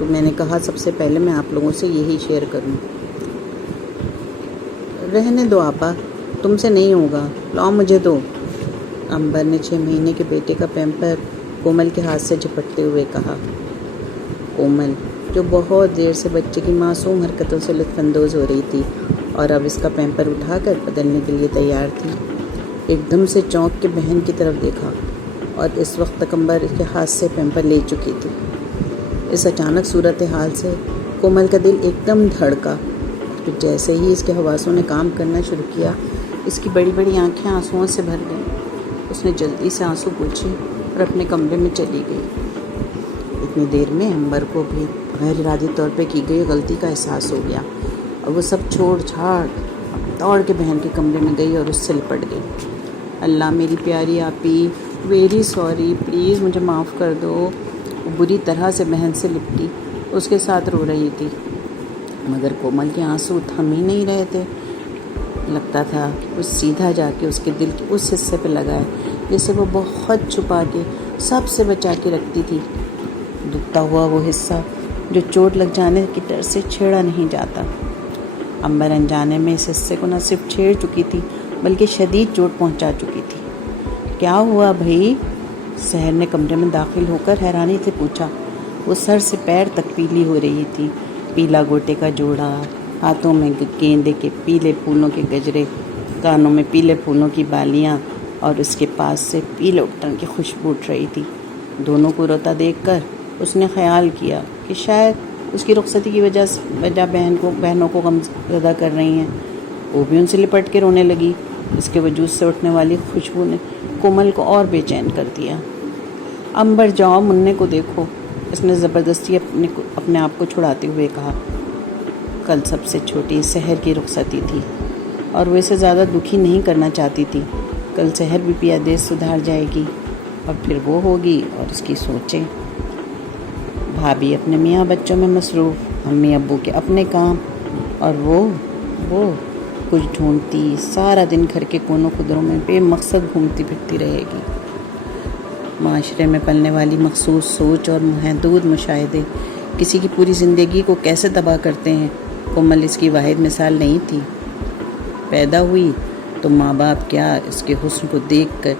تو میں نے کہا سب سے پہلے میں آپ لوگوں سے یہی شیئر کروں۔ رہنے دو آپا، تم سے نہیں ہوگا، لاؤ مجھے دو۔ امبر نے 6 مہینے کے بیٹے کا پیمپر کومل کے ہاتھ سے جھپٹتے ہوئے کہا۔ کومل جو بہت دیر سے بچے کی معصوم حرکتوں سے لطف اندوز ہو رہی تھی اور اب اس کا پیمپر اٹھا کر بدلنے کے لیے تیار تھی، ایک دم سے چونک کے بہن کی طرف دیکھا اور اس وقت تک امبر کے ہاتھ سے پیمپر لے چکی تھی۔ اس اچانک صورتحال سے کومل کا دل ایک دم دھڑکا، پھر جیسے ہی اس کے حواسوں نے کام کرنا شروع کیا، اس کی بڑی بڑی آنکھیں آنسوؤں سے بھر گئیں۔ اس نے جلدی سے آنسو پوچھے اور اپنے کمرے میں چلی گئی۔ اتنی دیر میں امبر کو بھی غیر ارادی طور پہ کی گئی غلطی کا احساس ہو گیا اور وہ سب چھوڑ چھاڑ دوڑ کے بہن کے کمرے میں گئی اور اس سے لپٹ گئی۔ اللہ میری پیاری آپی، ویری سوری، پلیز مجھے معاف کر دو۔ وہ بری طرح سے بہن سے لپٹی، اس کے ساتھ رو رہی تھی، مگر کومل کے آنسو تھم ہی نہیں رہے تھے۔ لگتا تھا وہ سیدھا جا کے اس کے دل کے اس حصے پہ لگائے جسے وہ بہت چھپا کے سب سے بچا کے رکھتی تھی، دکھتا ہوا وہ حصہ جو چوٹ لگ جانے کی ڈر سے چھیڑا نہیں جاتا۔ امبر انجانے میں اس حصے کو نہ صرف چھیڑ چکی تھی بلکہ شدید چوٹ پہنچا چکی تھی۔ کیا ہوا بھائی؟ سحر نے کمرے میں داخل ہو کر حیرانی سے پوچھا۔ وہ سر سے پیر تک پیلی ہو رہی تھی، پیلا گوٹے کا جوڑا، ہاتھوں میں گیندے کے پیلے پھولوں کے گجرے، کانوں میں پیلے پھولوں کی بالیاں اور اس کے پاس سے پیلے اپٹن کی خوشبو اٹھ رہی تھی۔ دونوں کو روتا دیکھ کر اس نے خیال کیا کہ شاید اس کی رخصتی کی وجہ بہنوں کو غم زدہ کر رہی ہیں۔ وہ بھی ان سے لپٹ کے رونے لگی۔ اس کے وجود سے اٹھنے والی خوشبو نے کومل کو اور بے چین کر دیا۔ امبر جاؤ مننے کو دیکھو، اس نے زبردستی اپنے آپ کو چھڑاتے ہوئے کہا۔ کل سب سے چھوٹی سحر کی رخصتی تھی اور وہ اسے زیادہ دکھی نہیں کرنا چاہتی تھی۔ کل سحر بھی پیا دیش سدھار جائے گی اور پھر وہ ہوگی اور اس کی سوچیں۔ بھابھی اپنے میاں بچوں میں مصروف، امی ابو کے اپنے کام، اور وہ کچھ ڈھونڈتی سارا دن گھر کے کونوں خدروں میں بے مقصد گھومتی پھرتی رہے گی۔ معاشرے میں پلنے والی مخصوص سوچ اور محدود مشاہدے کسی کی پوری زندگی کو کیسے تباہ کرتے ہیں، کومل اس کی واحد مثال نہیں تھی۔ پیدا ہوئی تو ماں باپ کیا اس کے حسن کو دیکھ کر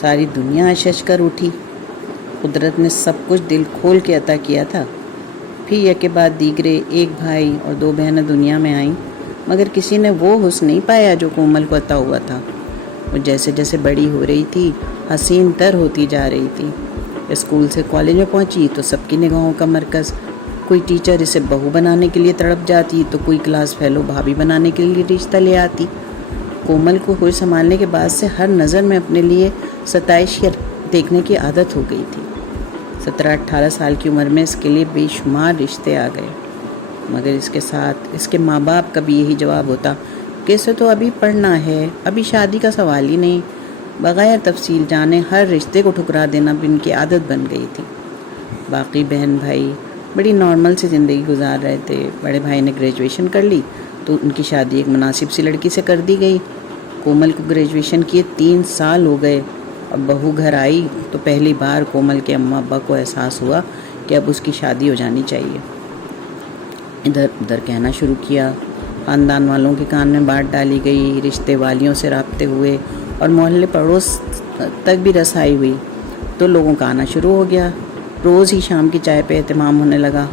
ساری دنیا اشش کر اٹھی۔ قدرت نے سب کچھ دل کھول کے عطا کیا تھا، پھر یک کے بعد دیگرے 1 بھائی اور 2 بہنیں دنیا میں آئیں، مگر کسی نے وہ حسن نہیں پایا جو کومل کو عطا ہوا تھا۔ وہ جیسے جیسے بڑی ہو رہی تھی حسین تر ہوتی جا رہی تھی۔ اسکول سے کالج میں پہنچی تو سب کی نگاہوں کا مرکز، کوئی ٹیچر اسے بہو بنانے کے لیے تڑپ جاتی تو کوئی کلاس فیلو بھابھی بنانے کے لیے رشتہ لے آتی۔ کومل کو ہوش سنبھالنے کے بعد سے ہر نظر میں اپنے لیے ستائش دیکھنے کی عادت ہو گئی تھی۔ 17-18 سال کی عمر میں اس کے لیے بے شمار رشتے آ گئے، مگر اس کے ساتھ اس کے ماں باپ کا بھی یہی جواب ہوتا کہ اسے تو ابھی پڑھنا ہے، ابھی شادی کا سوال ہی نہیں۔ بغیر تفصیل جانے ہر رشتے کو ٹھکرا دینا بھی ان کی عادت بن گئی تھی۔ باقی بہن بھائی بڑی نارمل سی زندگی گزار رہے تھے۔ بڑے بھائی نے گریجویشن کر لی تو ان کی شادی ایک مناسب سی لڑکی سے کر دی گئی۔ کومل کو گریجویشن کیے 3 سال ہو گئے۔ اب بہو گھر آئی تو پہلی بار کومل کے اماں ابا کو احساس ہوا کہ اب اس کی شادی ہو جانی چاہیے۔ ادھر ادھر کہنا شروع کیا، خاندان والوں کے کان میں بات ڈالی گئی، رشتے والیوں سے رابطے ہوئے اور محلے پڑوس تک بھی رسائی ہوئی تو لوگوں کا آنا شروع ہو گیا۔ روز ہی شام کی چائے پہ اہتمام ہونے لگا،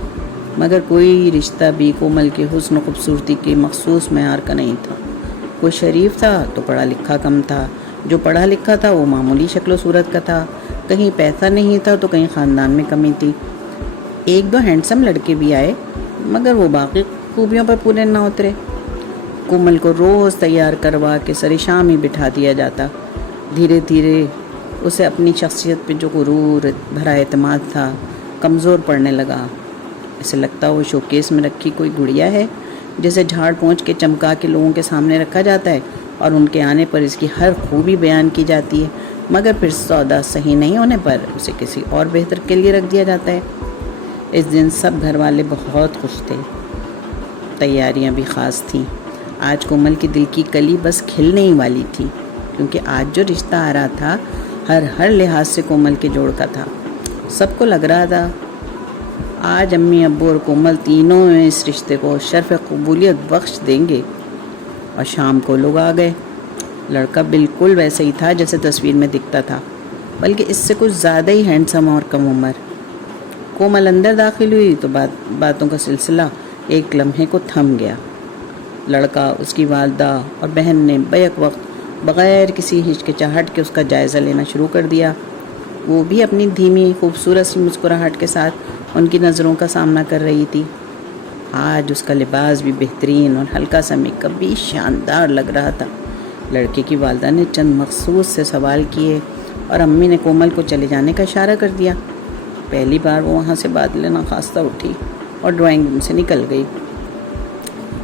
مگر کوئی رشتہ بھی کومل کے حسن و خوبصورتی کے مخصوص معیار کا نہیں تھا۔ کوئی شریف تھا تو پڑھا لکھا کم تھا، جو پڑھا لکھا تھا وہ معمولی شکل و صورت کا تھا، کہیں پیسہ نہیں تھا تو کہیں خاندان میں کمی تھی۔ 1-2 ہینڈسم لڑکے بھی آئے مگر وہ باقی خوبیوں پر پورے نہ اترے۔ کومل کو روز تیار کروا کے سر شام ہی بٹھا دیا جاتا۔ دھیرے دھیرے اسے اپنی شخصیت پہ جو غرور بھرا اعتماد تھا کمزور پڑنے لگا۔ اسے لگتا وہ شوکیس میں رکھی کوئی گڑیا ہے جسے جھاڑ پونچھ کے چمکا کے لوگوں کے سامنے رکھا جاتا ہے اور ان کے آنے پر اس کی ہر خوبی بیان کی جاتی ہے، مگر پھر سودا صحیح نہیں ہونے پر اسے کسی اور بہتر کے لیے رکھ دیا جاتا ہے۔ اس دن سب گھر والے بہت خوش تھے، تیاریاں بھی خاص تھیں۔ آج کومل کی دل کی کلی بس کھلنے ہی والی تھی، کیونکہ آج جو رشتہ آ رہا تھا ہر لحاظ سے کومل کے جوڑ کا تھا۔ سب کو لگ رہا تھا آج امی ابو اور کومل تینوں اس رشتے کو شرف قبولیت بخش دیں گے۔ اور شام کو لوگ آ گئے۔ لڑکا بالکل ویسے ہی تھا جیسے تصویر میں دکھتا تھا، بلکہ اس سے کچھ زیادہ ہی ہینڈسم اور کم عمر۔ کومل اندر داخل ہوئی تو باتوں کا سلسلہ ایک لمحے کو تھم گیا۔ لڑکا، اس کی والدہ اور بہن نے بیک وقت بغیر کسی ہچکچاہٹ کے اس کا جائزہ لینا شروع کر دیا۔ وہ بھی اپنی دھیمی خوبصورت سی مسکراہٹ کے ساتھ ان کی نظروں کا سامنا کر رہی تھی۔ آج اس کا لباس بھی بہترین اور ہلکا سا میک اپ بھی شاندار لگ رہا تھا۔ لڑکے کی والدہ نے چند مخصوص سے سوال کیے اور امی نے کومل کو چلے جانے کا اشارہ کر دیا۔ پہلی بار وہ وہاں سے بادلیں ناخواستہ اٹھی اور ڈرائنگ روم سے نکل گئی۔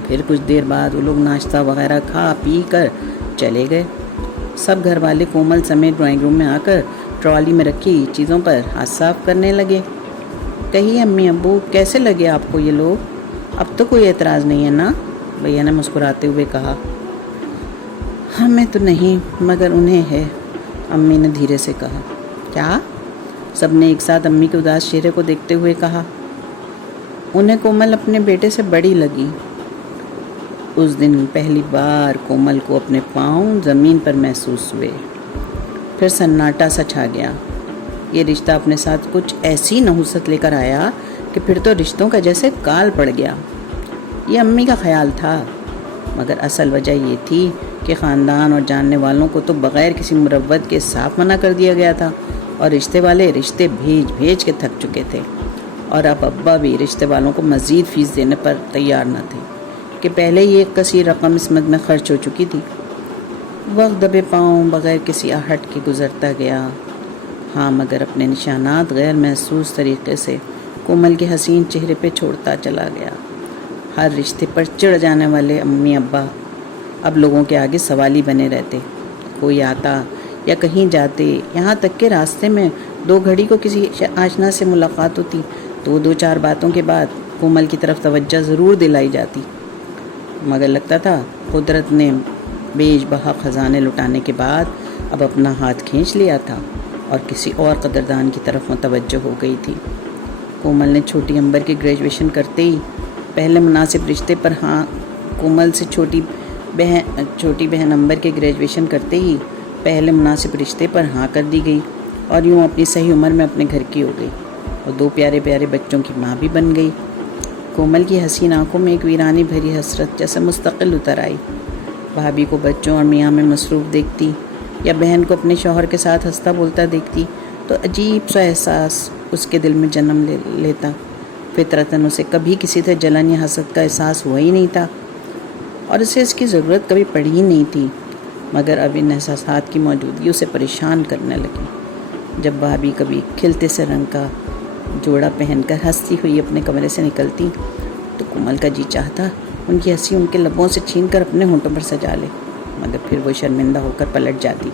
پھر کچھ دیر بعد وہ لوگ ناشتہ وغیرہ کھا پی کر چلے گئے۔ سب گھر والے کومل سمیت ڈرائنگ روم میں آ کر ٹرالی میں رکھی چیزوں پر ہاتھ صاف کرنے لگے۔ کہیے امی ابو، کیسے لگے آپ کو یہ لوگ؟ اب تو کوئی اعتراض نہیں ہے نا؟ بھیا نے مسکراتے ہوئے کہا۔ ہمیں تو نہیں، مگر انہیں ہے، امی نے دھیرے سے کہا۔ کیا؟ سب نے ایک ساتھ امی کے اداس چہرے کو دیکھتے ہوئے کہا۔ انہیں کومل اپنے بیٹے سے بڑی لگی۔ اس دن پہلی بار کومل کو اپنے پاؤں زمین پر محسوس ہوئے۔ پھر سناٹا سا چھا گیا۔ یہ رشتہ اپنے ساتھ کچھ ایسی نحوست لے کر آیا کہ پھر تو رشتوں کا جیسے کال پڑ گیا۔ یہ امی کا خیال تھا، مگر اصل وجہ یہ تھی کہ خاندان اور جاننے والوں کو تو بغیر کسی مروت کے صاف منع کر دیا گیا تھا، اور رشتے والے رشتے بھیج بھیج کے تھک چکے تھے، اور اب ابا بھی رشتے والوں کو مزید فیس دینے پر تیار نہ تھے کہ پہلے ہی ایک کثیر رقم اس مد میں خرچ ہو چکی تھی۔ وقت دبے پاؤں بغیر کسی آہٹ کے گزرتا گیا۔ ہاں، مگر اپنے نشانات غیر محسوس طریقے سے کومل کے حسین چہرے پہ چھوڑتا چلا گیا۔ ہر رشتے پر چڑھ جانے والے امی ابا اب لوگوں کے آگے سوالی بنے رہتے۔ کوئی آتا یا کہیں جاتے، یہاں تک کہ راستے میں دو گھڑی کو کسی آشنا سے ملاقات ہوتی تو دو چار باتوں کے بعد کومل کی طرف توجہ ضرور دلائی جاتی، مگر لگتا تھا قدرت نے بیش بہا خزانے لٹانے کے بعد اب اپنا ہاتھ کھینچ لیا تھا اور کسی اور قدردان کی طرف متوجہ ہو گئی تھی۔ کومل نے چھوٹی امبر کی گریجویشن کرتے ہی پہلے مناسب رشتے پر ہاں کومل سے چھوٹی بہن امبر کے گریجویشن کرتے ہی پہلے مناسب رشتے پر ہاں کر دی گئی، اور یوں اپنی صحیح عمر میں اپنے گھر کی ہو گئی اور دو پیارے پیارے بچوں کی ماں بھی بن گئی۔ کومل کی حسین آنکھوں میں ایک ویرانی بھری حسرت جیسے مستقل اتر آئی۔ بھابھی کو بچوں اور میاں میں مصروف دیکھتی یا بہن کو اپنے شوہر کے ساتھ ہنستا بولتا دیکھتی تو عجیب سا احساس اس کے دل میں جنم لیتا۔ فطرتاً اسے کبھی کسی سے جلن یا حسد کا احساس ہوا ہی نہیں تھا، اور اسے اس کی ضرورت کبھی پڑی ہی نہیں تھی، مگر اب ان احساسات کی موجودگی اسے پریشان کرنے لگی۔ جب بھابھی کبھی کھلتے سے رنگ کا جوڑا پہن کر ہنستی ہوئی اپنے کمرے سے نکلتی تو کومل کا جی چاہتا ان کی ہنسی ان کے لبوں سے چھین کر اپنے ہونٹوں پر سجا لے، مگر پھر وہ شرمندہ ہو کر پلٹ جاتی،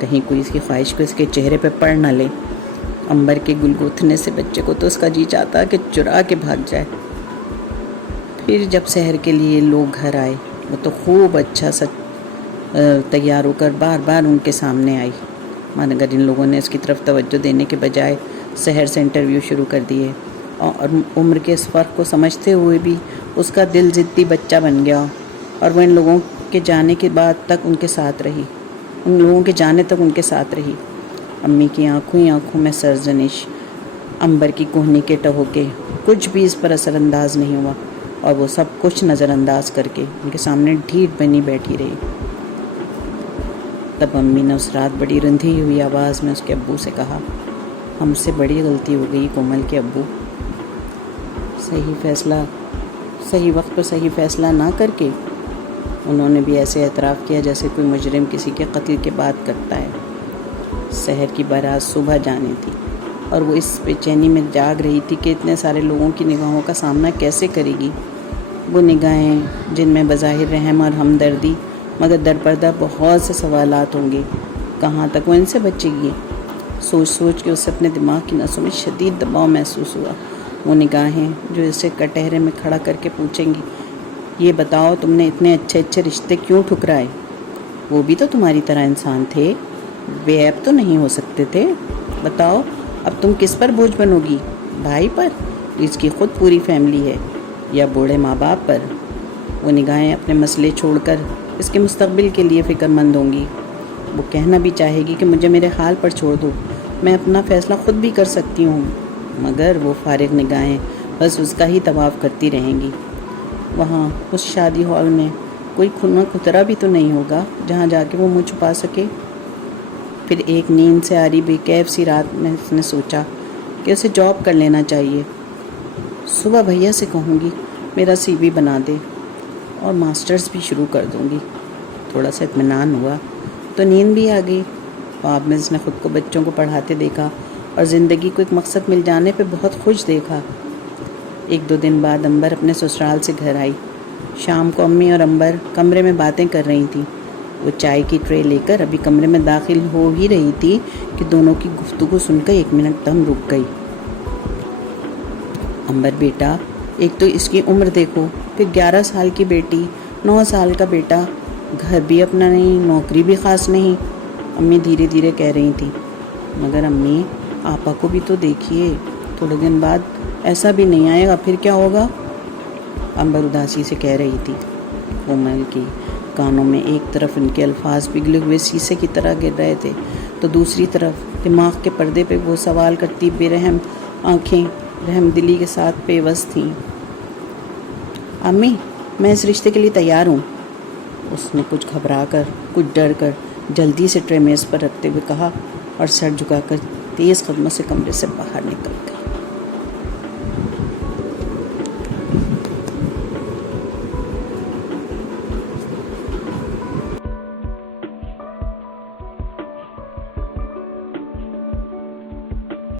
کہیں کوئی اس کی خواہش کو اس کے چہرے پہ پڑ نہ لے۔ امبر کے گلگوتھنے سے بچے کو تو اس کا جی چاہتا کہ چرا کے بھاگ جائے۔ پھر جب سحر کے لیے لوگ گھر آئے، وہ تو خوب اچھا سا تیار ہو کر بار بار ان کے سامنے آئی، مگر ان لوگوں نے اس کی طرف توجہ دینے کے بجائے سحر سے انٹرویو شروع کر دیے، اور عمر کے اس فرق کو سمجھتے ہوئے بھی اس کا دل ضدی بچہ بن گیا، اور وہ ان لوگوں کے جانے کے بعد تک ان کے ساتھ رہی، ان لوگوں کے جانے تک ان کے ساتھ رہی۔ امی کی آنکھوں ہی آنکھوں میں سرزنش، امبر کی کوہنی کے ٹہوکے، کچھ بھی اس پر اثر انداز نہیں ہوا، اور وہ سب کچھ نظر انداز کر کے ان کے سامنے ڈھیٹ بنی بیٹھی رہی۔ تب امی نے اس رات بڑی رندھی ہوئی آواز میں اس کے ابو سے کہا، ہم سے بڑی غلطی ہو گئی کومل کے ابو۔ صحیح وقت پر صحیح فیصلہ نہ کر کے انہوں نے بھی ایسے اعتراف کیا جیسے کوئی مجرم کسی کے قتل کے بعد کرتا ہے۔ سحر کی بارات صبح جانی تھی، اور وہ اس بے چینی میں جاگ رہی تھی کہ اتنے سارے لوگوں کی نگاہوں کا سامنا کیسے کرے گی۔ وہ نگاہیں جن میں بظاہر رحم اور ہمدردی مگر در پردہ بہت سے سوالات ہوں گے، کہاں تک وہ ان سے بچے گی؟ سوچ سوچ کے اسے اپنے دماغ کی نسوں میں شدید دباؤ محسوس ہوا۔ وہ نگاہیں جو اسے کٹہرے میں کھڑا کر کے پوچھیں گی، یہ بتاؤ تم نے اتنے اچھے اچھے رشتے کیوں ٹھکرائے؟ وہ بھی تو تمہاری طرح انسان تھے، بے عیب تو نہیں ہو سکتے تھے؟ بتاؤ اب تم کس پر بوجھ بنو گی؟ بھائی پر، اس کی خود پوری فیملی ہے یا بوڑھے ماں باپ پر؟ وہ نگاہیں اپنے مسئلے چھوڑ کر اس کے مستقبل کے لیے فکر مند ہوں گی۔ وہ کہنا بھی چاہے گی کہ مجھے میرے حال پر چھوڑ دو، میں اپنا فیصلہ خود بھی کر سکتی ہوں، مگر وہ فارغ نگاہیں بس اس کا ہی طواف کرتی رہیں گی۔ وہاں اس شادی ہال میں کوئی کھنا کترا بھی تو نہیں ہوگا جہاں جا کے وہ منہ چھپا سکے۔ پھر ایک نیند سے آری بے کیف سی رات میں اس نے سوچا کہ اسے جاب کر لینا چاہیے۔ صبح بھیا سے کہوں گی میرا سی وی بنا دے اور ماسٹرز بھی شروع کر دوں گی۔ تھوڑا سا اطمینان ہوا تو نیند بھی آ گئی۔ خواب میں اس نے خود کو بچوں کو پڑھاتے دیکھا اور زندگی کو ایک مقصد مل جانے پہ بہت خوش دیکھا۔ ایک دو دن بعد امبر اپنے سسرال سے گھر آئی۔ شام کو امی اور امبر کمرے میں باتیں کر رہی تھیں۔ وہ چائے کی ٹرے لے کر ابھی کمرے میں داخل ہو ہی رہی تھی کہ دونوں کی گفتگو سن کر 1 منٹ دم رک گئی۔ امبر بیٹا، ایک تو اس کی عمر دیکھو، پھر 11 سال کی بیٹی، 9 سال کا بیٹا، گھر بھی اپنا نہیں، نوکری بھی خاص نہیں، امی دھیرے دھیرے کہہ رہی تھیں۔ مگر امی آپا کو بھی تو دیکھیے، تھوڑے دن بعد ایسا بھی نہیں آئے گا، پھر کیا ہوگا؟ امبر اداسی سے کہہ رہی تھی۔ کومل کی کانوں میں ایک طرف ان کے الفاظ پگھلے ہوئے شیشے کی طرح گر رہے تھے تو دوسری طرف دماغ کے پردے پہ وہ سوال کرتی بے رحم آنکھیں رحم دلی کے ساتھ پیوست تھیں۔ امی میں اس رشتے کے لیے تیار ہوں، اس نے کچھ گھبرا کر کچھ ڈر کر جلدی سے ٹرے میز پر رکھتے ہوئے کہا اور سر جھکا کر تیز قدموں سے کمرے سے باہر نکل گئی۔